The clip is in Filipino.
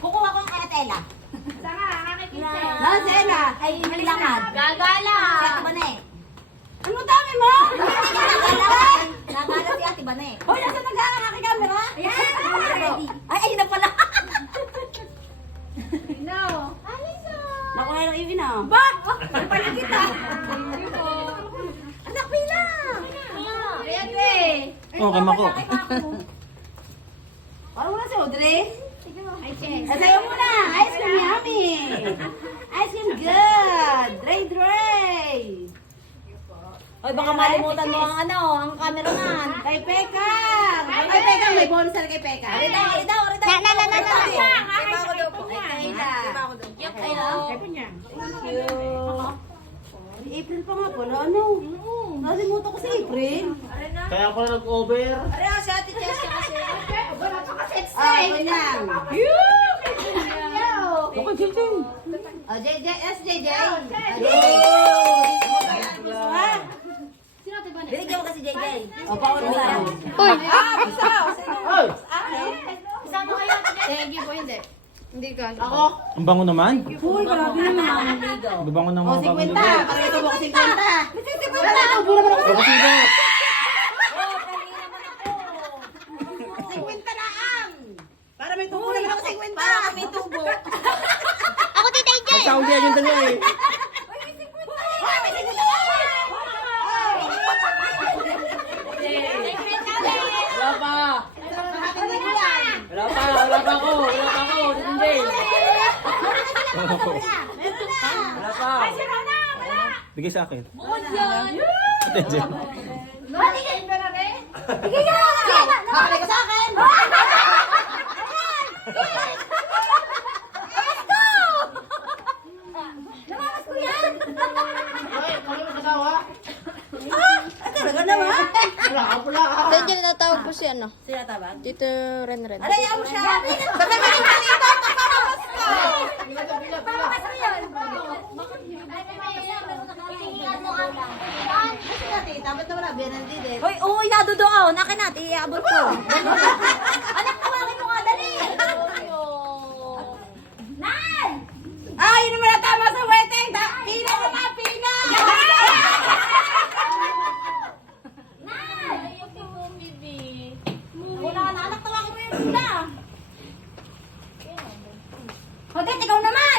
Kukuha ko ang karatela. Saka, nakikita. Sela. Ay, malakad. Gagala. Si Ate Bane. Ano dami mo? Nagala si Ate Bane. Hoy, nasa nag-aaral ang aking camera? Ayan. Ay, ayun na pala. No. Naku, meron yung ina. Ba? Pala kita. Anak, pila. Pwede. Okay, mako. Parang wala si Audrey. Ay, Chess. Sayo muna. Ice cream yummy. Ice cream good. Dray. Oy, baka malimutan mo ang ang cameraman. Kay Pekang. Kay Pekang. May bonus na kay Pekang. Arita. Ibago daw po. Ay, Kayla. Ay, no. Thank you. Si April pa nga pala. Ano? Nalimutan ko si April. Kaya ako na nag-over. Aray, si Ate Cheska kasi. Ganyan. Baka Jilting. JJ. Yes, JJ. Binigyan mo kasi JJ. O, paunasan. Ay! Isama kayo. Thank you po, hindi. Hindi ka. Ako. Ang bango naman. Uy, grabe naman. Ang bango ng O, mga 50. bango nito. Pakita mo ko 50. Wala, tubo naman ako. Baka sino? 50 na ang. Para may tubo naman ako 50. Para kami tubo. Nagsauli yan yung dalawa eh. Wala pa. Wala pa ako. Hindi. Wala pa. Bigay sa akin. Ate Jen. Kakali ka sa akin. Namamas ko yan. Talaga naman. Teddy, natawag po si ano? Sila tabag. Dito, Ren. Aray, mo siya. Sabi mo rin dito. Pagpapabas ko. Pagpapabas mo yun. Dapat naman na, biyanan din eh. Hoy, uy, nadudoon. Akin natin, iabot ko. Anak, tawagin mo nga, dali. Nan! Ay, yun naman na tama sa wedding. Pila na, pila. Nan! Wala na, anak, tawagin mo yung sila. Odette, ikaw naman.